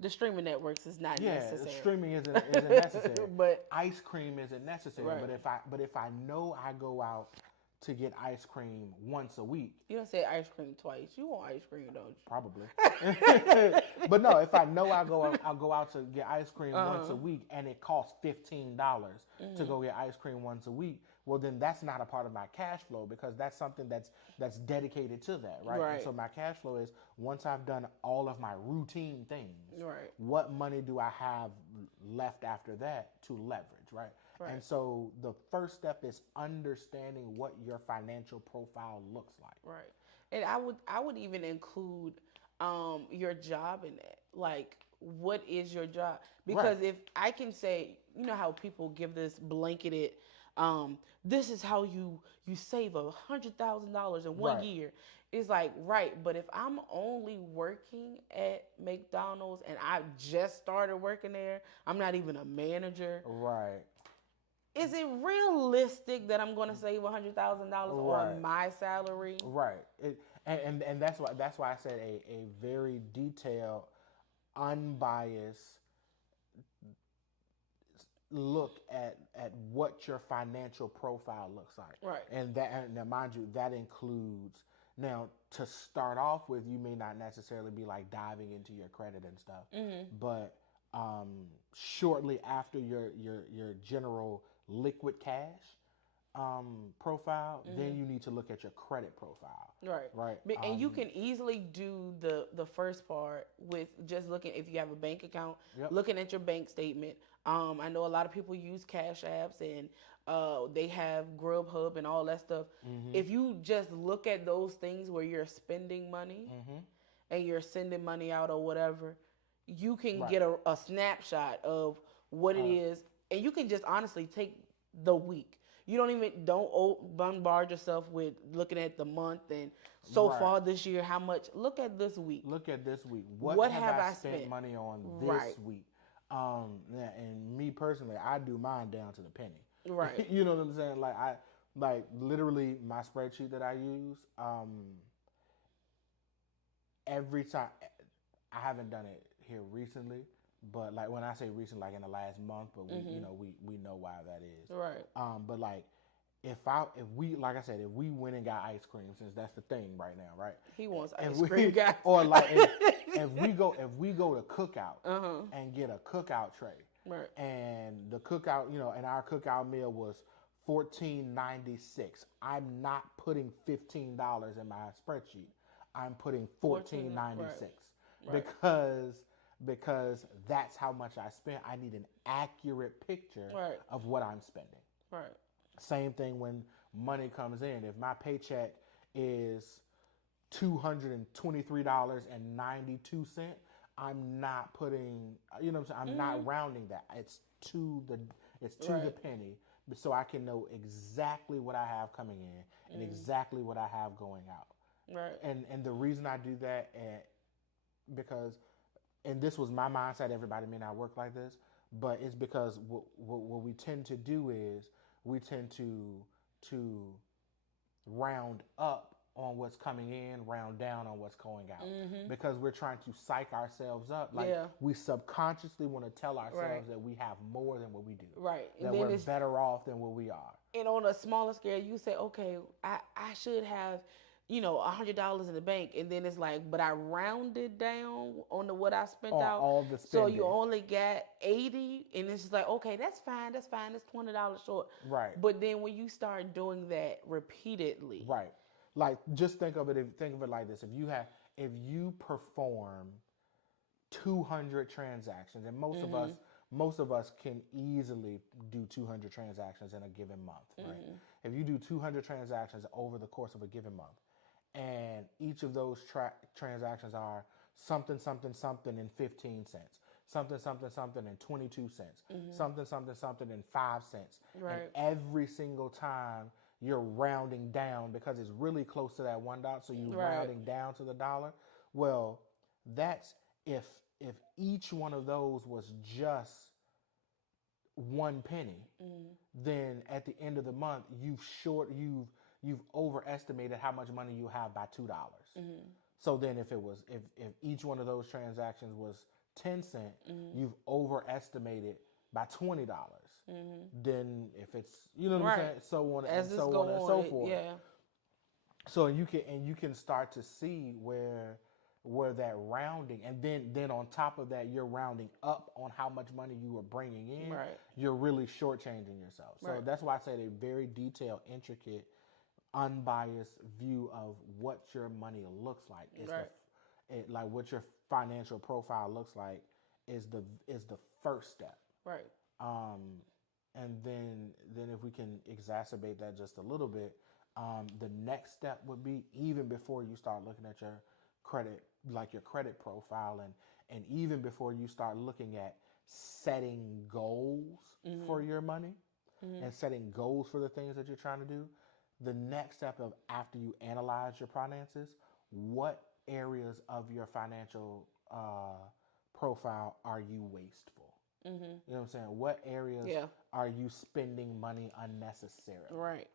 The streaming networks is not necessary. streaming isn't necessary, But ice cream isn't necessary. Right. But if I know I go out to get ice cream once a week, you don't say ice cream twice. You want ice cream, don't you? probably. But no, if I know I'll go out to get ice cream once a week, and it costs $15 to go get ice cream once a week, well then that's not a part of my cash flow, because that's something that's dedicated to that, right? Right. And so my cash flow is, once I've done all of my routine things, Right. what money do I have left after that to leverage, right? Right. And so the first step is understanding what your financial profile looks like. Right. And I would even include your job in that. Like, what is your job? Because Right. if I can say, you know how people give this blanketed, this is how you save $100,000 in one Right. year. It's like, right, but if I'm only working at McDonald's and I just started working there, I'm not even a manager. Right. Is it realistic that I'm going to save $100,000 Right. on my salary? Right. And that's why I said a very detailed, unbiased look at what your financial profile looks like. Right. And now mind you, that includes, now to start off with, you may not necessarily be like diving into your credit and stuff, but shortly after your general liquid cash profile, then you need to look at your credit profile. Right. Right. And you can easily do the first part with just looking, if you have a bank account, looking at your bank statement. I know a lot of people use Cash Apps, and they have Grubhub and all that stuff. If you just look at those things where you're spending money and you're sending money out or whatever, you can get a snapshot of what it is, and you can just honestly take the week. You don't bombard yourself with looking at the month and so far this year how much. Look at this week. Look at this week. What have I spent money on this week? And me personally, I do mine down to the penny. Right. You know what I'm saying? Like literally my spreadsheet that I use. Every time, I haven't done it here recently, but like when I say recent, like in the last month, but we we know why that is. Right. But like if we like I said, if we went and got ice cream, since that's the thing right now, right? He wants ice cream, guys. Or like if we go to Cookout and get a cookout tray, right? And the cookout, and our cookout meal was $14.96. I'm not putting $15 in my spreadsheet. I'm putting $14.96 because that's how much I spent. I need an accurate picture of what I'm spending. Right. Same thing when money comes in. If my paycheck is $223.92, I'm not putting, I'm not rounding that. It's to It's to the penny, so I can know exactly what I have coming in and exactly what I have going out. Right. And the reason I do that, because, and this was my mindset, everybody may not work like this, but it's because what we tend to do is we tend to round up on what's coming in, round down on what's going out, because we're trying to psych ourselves up. Like we subconsciously want to tell ourselves that we have more than what we do, right? That and we're better off than what we are. And on a smaller scale, you say, okay, I should have, $100 in the bank, and then it's like, but I rounded down on what I spent out, all the spending. So you only got 80, and it's just like, okay, that's fine, it's $20 short, right? But then when you start doing that repeatedly, right? Like, just think of it like this: if you perform 200 transactions, and most of us can easily do 200 transactions in a given month, right? If you do 200 transactions over the course of a given month, and each of those transactions are something and 15 cents, something and 22 cents, something and 5 cents, right? And every single time you're rounding down because it's really close to that $1, so you're rounding down to the dollar. Well, that's if each one of those was just 1 penny, then at the end of the month you've overestimated how much money you have by $2. So then if each one of those transactions was 10 cents, you've overestimated by $20. Then if it's, you know what I'm saying, so on and so forth. Yeah. So you can start to see where that rounding, and then on top of that, you're rounding up on how much money you are bringing in. Right. You're really shortchanging yourself. So that's why I say a very detailed, intricate, unbiased view of what your money looks like. Like what your financial profile looks like is the first step. Right. And then if we can exacerbate that just a little bit, the next step would be, even before you start looking at your credit, like your credit profile, and even before you start looking at setting goals for your money and setting goals for the things that you're trying to do, the next step of, after you analyze your finances, what areas of your financial profile are you wasteful? You know what I'm saying? What areas are you spending money unnecessarily? Right.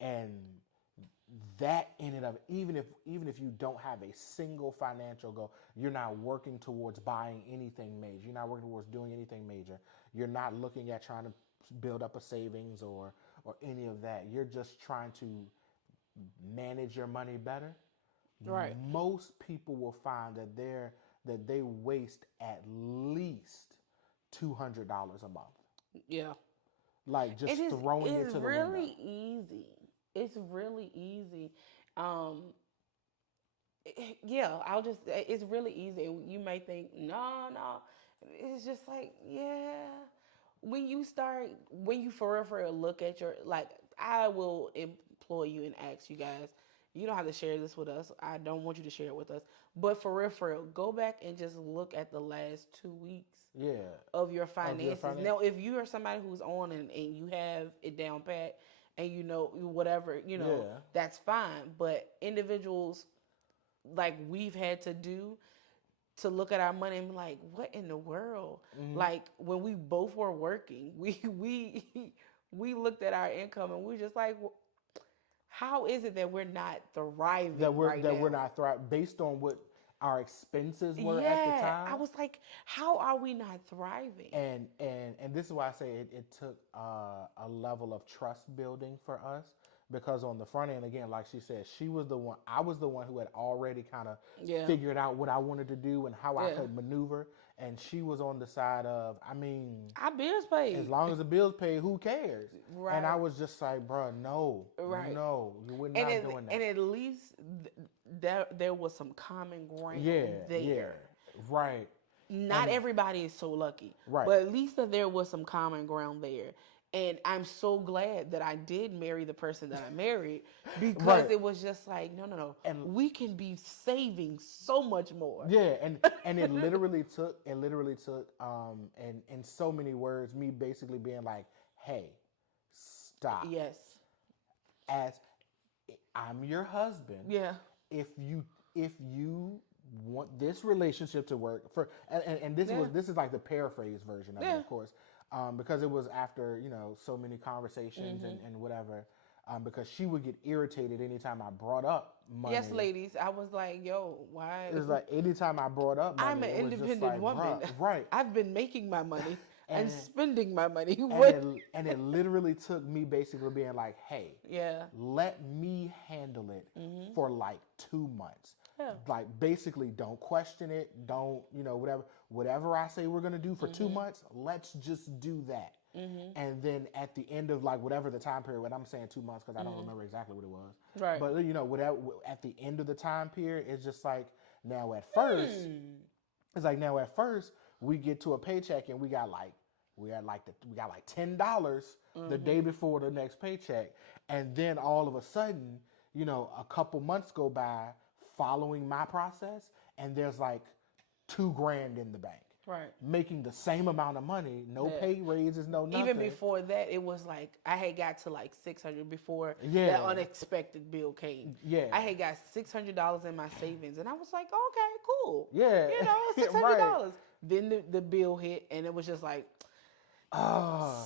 And that in and of, even if you don't have a single financial goal, you're not working towards buying anything major. You're not working towards doing anything major. You're not looking at trying to build up a savings or any of that. You're just trying to manage your money better. Right. Most people will find that they waste at least $200 a month. Yeah. Like just throwing it to the window. It's really easy. It's really easy. It's really easy. You may think, no. It's just like, when you for real look at your, like, I will employ you and ask you guys, you don't have to share this with us. I don't want you to share it with us. But for real, go back and just look at the last 2 weeks of your finances. Now, if you are somebody who's on and you have it down pat and whatever, that's fine. But individuals, like we've had to do, to look at our money and be like, what in the world? Like when we both were working, we looked at our income and we were just like, how is it that we're not thriving we're not thriving based on what our expenses were at the time? I was like, how are we not thriving? And this is why I say it took a level of trust building for us, because on the front end, again, like she said, I was the one who had already kind of figured out what I wanted to do and how I could maneuver. And she was on the side of, our bills paid. As long as the bills paid, who cares? Right. And I was just like, bro, no, we're not doing that. And at least there was some common ground there. Yeah, right. Not everybody is so lucky. Right. But at least that there was some common ground there. And I'm so glad that I did marry the person that I married, because Right. it was just like, no. And We can be saving so much more. yeah, and it literally took and in so many words, me basically being like, hey, stop. Yes. As I'm your husband. Yeah. If you want this relationship to work and this is like the paraphrase version of it, of course, because it was after so many conversations and whatever, because she would get irritated anytime I brought up money. Yes, ladies, I was like, yo, why? It's like anytime I brought up money, I'm an independent like, woman. Right. I've been making my money and spending my money. And it literally took me basically being like, hey, let me handle it for like 2 months. Yeah. Like basically don't question it. Don't, whatever I say we're going to do for 2 months, let's just do that. And then at the end of like whatever the time period, when I'm saying 2 months because I don't remember exactly what it was. Right. But whatever at the end of the time period, it's just like now at first, we get to a paycheck and we got like $10 the day before the next paycheck, and then all of a sudden, a couple months go by following my process, and there's like $2,000 in the bank. Right. Making the same amount of money, no pay raises, no nothing. Even before that, it was like I had got to like $600 before that unexpected bill came. Yeah. I had got $600 in my savings, and I was like, okay, cool. Yeah. $600. Right. Then the bill hit, and it was just like,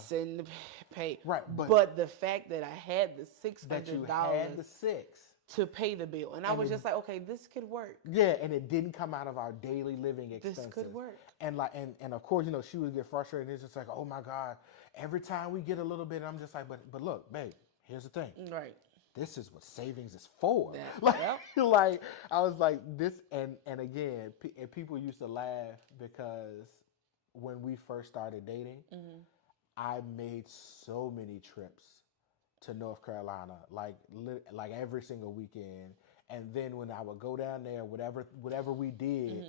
send the pay. Right. But the fact that I had the $600 that you had the six to pay the bill, and I was just like, okay, this could work. Yeah, and it didn't come out of our daily living expenses. This could work. And like, and of course, she would get frustrated. And it's just like, oh my God, every time we get a little bit, I'm just like, but look, babe, here's the thing. Right. This is what savings is for. Like I was like this, and again, people used to laugh because when we first started dating, I made so many trips to North Carolina, like every single weekend. And then when I would go down there, whatever we did,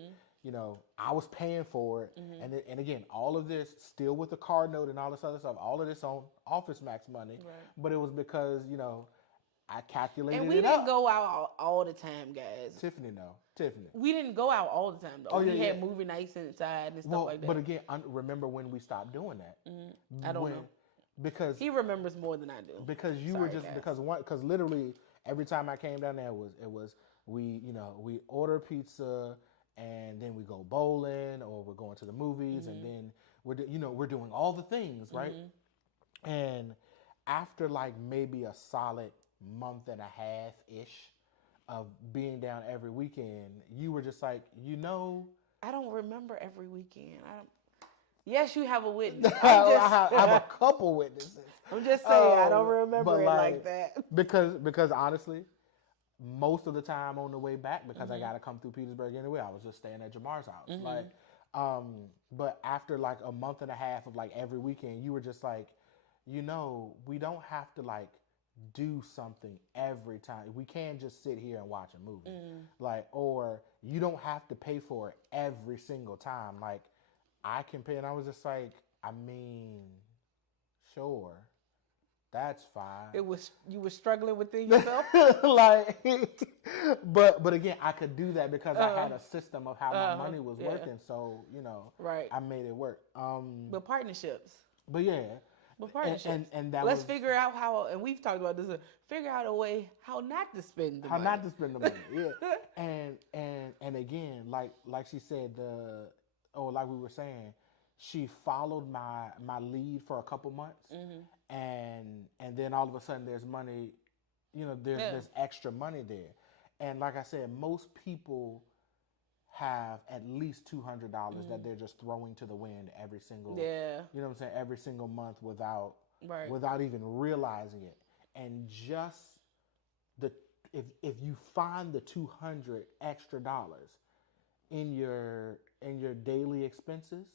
I was paying for it. And again, all of this still with the card note and all this other stuff, all of this on Office Max money. Right. But it was because, I calculated it and we didn't go out all the time, guys. Tiffany. We didn't go out all the time, though. Oh, we had movie nights inside and stuff like that. But again, remember when we stopped doing that? I don't know. Because he remembers more than I do. Because because literally every time I came down there it was we order pizza and then we go bowling or we're going to the movies and then we're doing all the things, right? And after like maybe a solid month and a half ish of being down every weekend, you were just like, I don't remember every weekend. Yes, you have a witness. I have a couple witnesses. I'm just saying, I don't remember it like that. Because honestly, most of the time on the way back, because I got to come through Petersburg anyway, I was just staying at Jamar's house. But after like a month and a half of like every weekend, you were just like, we don't have to like do something every time. We can't just sit here and watch a movie. Or you don't have to pay for it every single time. Like, I can pay. And I was just like, sure, that's fine. You were struggling within yourself? But again, I could do that because I had a system of how my money was working. So, right. I made it work. But partnerships. But yeah. But partnerships. And that Let's figure out how, and we've talked about this, figure out a way how not to spend the money. How not to spend the money, yeah. And again, like she said, like we were saying, she followed my lead for a couple months, and then all of a sudden there's money, there's extra money there, and like I said, most people have at least $200 that they're just throwing to the wind every single, every single month without even realizing it, and just if you find the $200 extra in your daily expenses,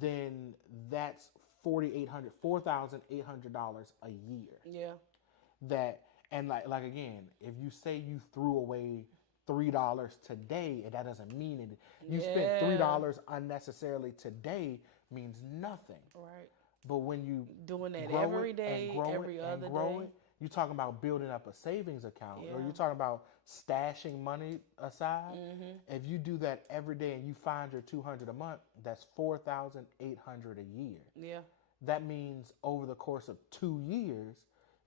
then that's $4,800 a year. Yeah. That, and like again, if you say you threw away $3 today, and that doesn't mean it. You spent $3 unnecessarily today means nothing. Right. But when you doing that grow every it day, and grow every it other and grow day. it, you're talking about building up a savings account, or Yeah. you're talking about stashing money aside. Mm-hmm. If you do that every day and you find your $200 a month, that's $4,800 a year. Yeah. That means over the course of 2 years,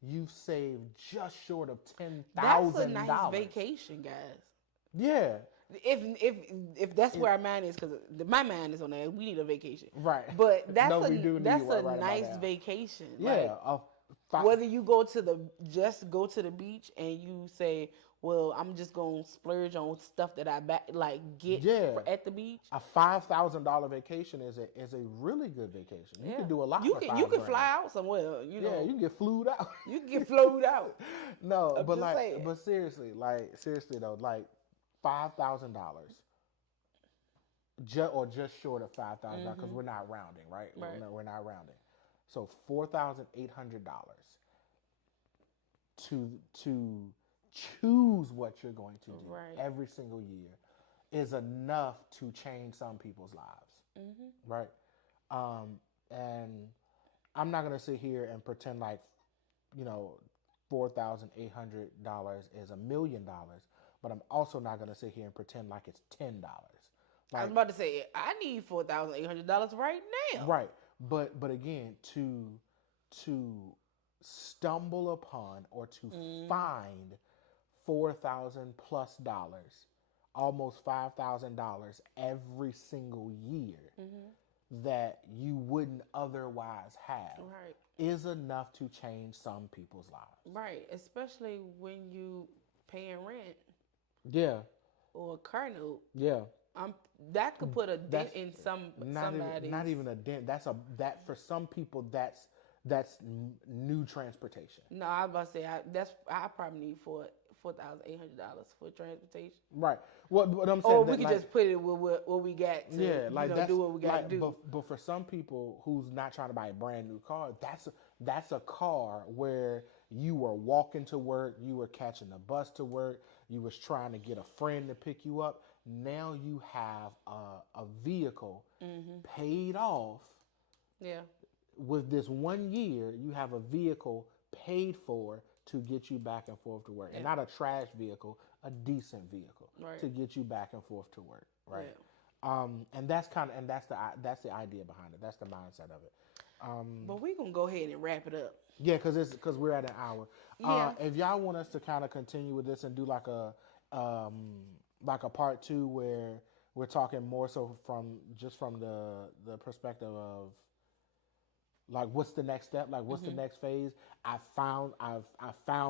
you've saved just short of $10,000. That's a nice vacation, guys. Yeah. If that's where our mind is, because my mind is on that, we need a vacation. Right. But that's No, we do need that's one a right about nice now. vacation. Yeah. Like, whether you go to the beach and you say, well, I'm just gonna splurge on stuff that I get at the beach. A $5,000 vacation is a really good vacation. You can do a lot. You can fly out somewhere. You know. Yeah, you can get flued out. You can get flowed out. No, I'm but just saying. but seriously though, like $5,000, just short of $5,000 because we're not rounding, right? We're not rounding. So $4,800 to choose what you're going to do every single year is enough to change some people's lives, right? And I'm not gonna sit here and pretend like, $4,800 is $1 million, but I'm also not gonna sit here and pretend like it's $10. I was about to say I need $4,800 right now. Right, but again, to stumble upon or to find $4,000+ almost $5,000 every single year that you wouldn't otherwise have is enough to change some people's lives. Right, especially when you paying rent. Yeah. Or a car note. Yeah. That could put a dent in somebody's. Not even a dent. That for some people that's new transportation. No, I was about to say I probably need $4,800 for transportation. Right. What I'm saying. Or we could just put it with what we got. Do what we got to do. But for some people who's not trying to buy a brand new car, that's a car where you were walking to work, you were catching a bus to work, you was trying to get a friend to pick you up. Now you have a vehicle paid off. Yeah. With this 1 year, you have a vehicle paid for to get you back and forth to work, and not a trash vehicle, a decent vehicle to get you back and forth to work, right? Yeah. And that's the idea behind it. That's the mindset of it. But we're gonna go ahead and wrap it up. Yeah, because we're at an hour. Yeah. If y'all want us to kind of continue with this and do like a part 2 where we're talking more so from the perspective of like what's the next step, like what's the next phase. I've found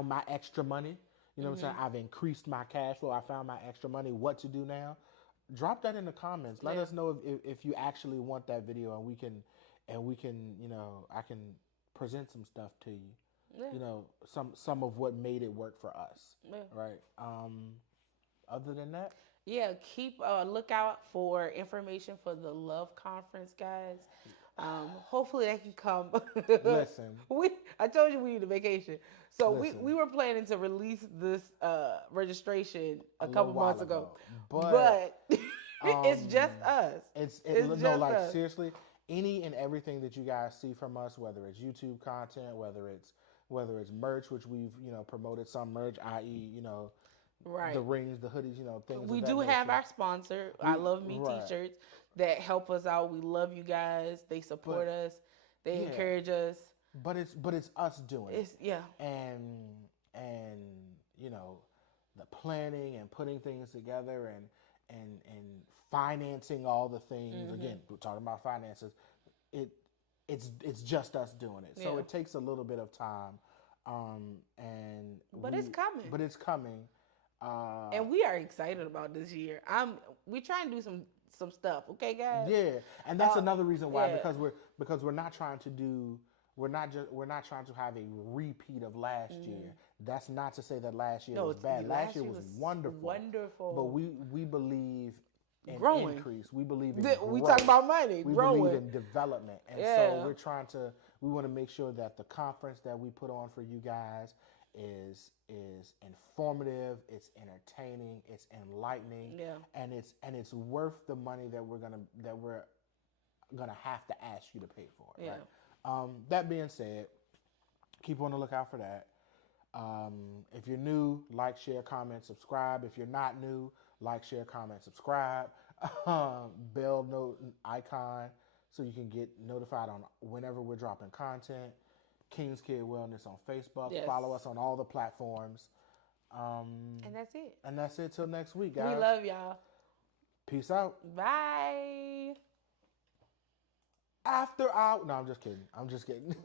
my extra money. You know what I'm saying? I've increased my cash flow. I found my extra money. What to do now? Drop that in the comments. Let us know if you actually want that video, and we can I can present some stuff to you. Yeah. Some of what made it work for us. Yeah. Right. Other than that, yeah, keep a lookout for information for the Love Conference, guys. Hopefully they can come. Listen. I told you we need a vacation. So we were planning to release this registration a couple months ago. But it's just us. It's just us. Seriously, any and everything that you guys see from us, whether it's YouTube content, whether it's merch, which we've promoted some merch, i.e. the rings, the hoodies, things. We do have our sponsor, I Love Me t-shirts, that help us out. We love you guys. They support us. They encourage us. But it's us doing it. Yeah. And the planning and putting things together and financing all the things. Again, we're talking about finances. It's just us doing it. So it takes a little bit of time. But it's coming. And we are excited about this year. We try and do some stuff, okay, guys? Yeah, and that's another reason why because we're not trying to have a repeat of last year. That's not to say that last year was bad. Last year was wonderful. But we believe in growing. Increase. We believe in growth. We talk about money. We growing. believe in development, and so we want to make sure that the conference that we put on for you guys is informative, it's entertaining, it's enlightening, and it's worth the money that we're gonna have to ask you to pay for it. That being said, keep on the lookout for that. If you're new, like, share, comment, subscribe. If you're not new, like, share, comment, subscribe. Bell note icon so you can get notified on whenever we're dropping content. King's Kid Wellness on Facebook. Yes. Follow us on all the platforms. And that's it. And that's it till next week, guys. We love y'all. Peace out. Bye. After hour. No, I'm just kidding.